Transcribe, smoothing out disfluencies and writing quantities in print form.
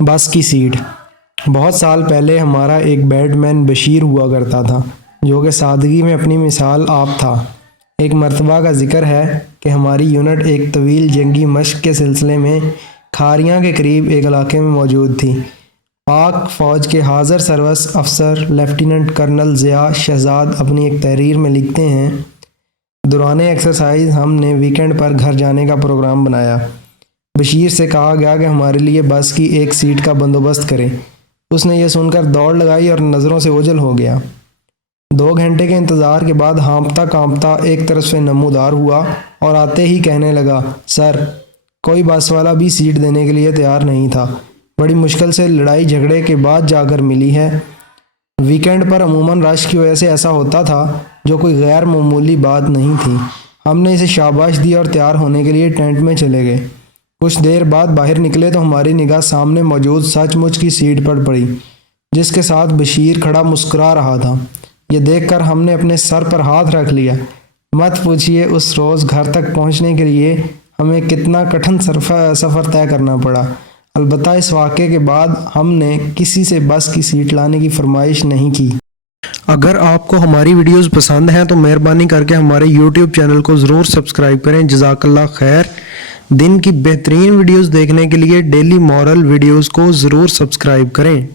بس کی سیٹ۔ بہت سال پہلے ہمارا ایک بیٹ مین بشیر ہوا کرتا تھا، جو کہ سادگی میں اپنی مثال آپ تھا۔ ایک مرتبہ کا ذکر ہے کہ ہماری یونٹ ایک طویل جنگی مشق کے سلسلے میں کھاریاں کے قریب ایک علاقے میں موجود تھی۔ پاک فوج کے حاضر سروس افسر لیفٹیننٹ کرنل ضیاء شہزاد اپنی ایک تحریر میں لکھتے ہیں، دوران ایکسرسائز ہم نے ویکینڈ پر گھر جانے کا پروگرام بنایا۔ بشیر سے کہا گیا کہ ہمارے لیے بس کی ایک سیٹ کا بندوبست کرے۔ اس نے یہ سن کر دوڑ لگائی اور نظروں سے اوجھل ہو گیا۔ 2 گھنٹے کے انتظار کے بعد ہانپتا کانپتا ایک طرف سے نمودار ہوا اور آتے ہی کہنے لگا، سر، کوئی بس والا بھی سیٹ دینے کے لیے تیار نہیں تھا۔ بڑی مشکل سے لڑائی جھگڑے کے بعد جا کر ملی ہے۔ ویکینڈ پر عموماً رش کی وجہ سے ایسا ہوتا تھا، جو کوئی غیر معمولی بات نہیں تھی۔ ہم نے اسے شاباش دی اور تیار ہونے کے لیے ٹینٹ میں چلے گئے۔ کچھ دیر بعد باہر نکلے تو ہماری نگاہ سامنے موجود سچ مچ کی سیٹ پر پڑی، جس کے ساتھ بشیر کھڑا مسکرا رہا تھا۔ یہ دیکھ کر ہم نے اپنے سر پر ہاتھ رکھ لیا۔ مت پوچھیے اس روز گھر تک پہنچنے کے لیے ہمیں کتنا کٹھن سفر طے کرنا پڑا۔ البتہ اس واقعے کے بعد ہم نے کسی سے بس کی سیٹ لانے کی فرمائش نہیں کی۔ اگر آپ کو ہماری ویڈیوز پسند ہیں تو مہربانی کر کے ہمارے یوٹیوب چینل کو ضرور سبسکرائب کریں۔ جزاک اللہ خیر۔ دن کی بہترین ویڈیوز دیکھنے کے لیے ڈیلی مورل ویڈیوز کو ضرور سبسکرائب کریں۔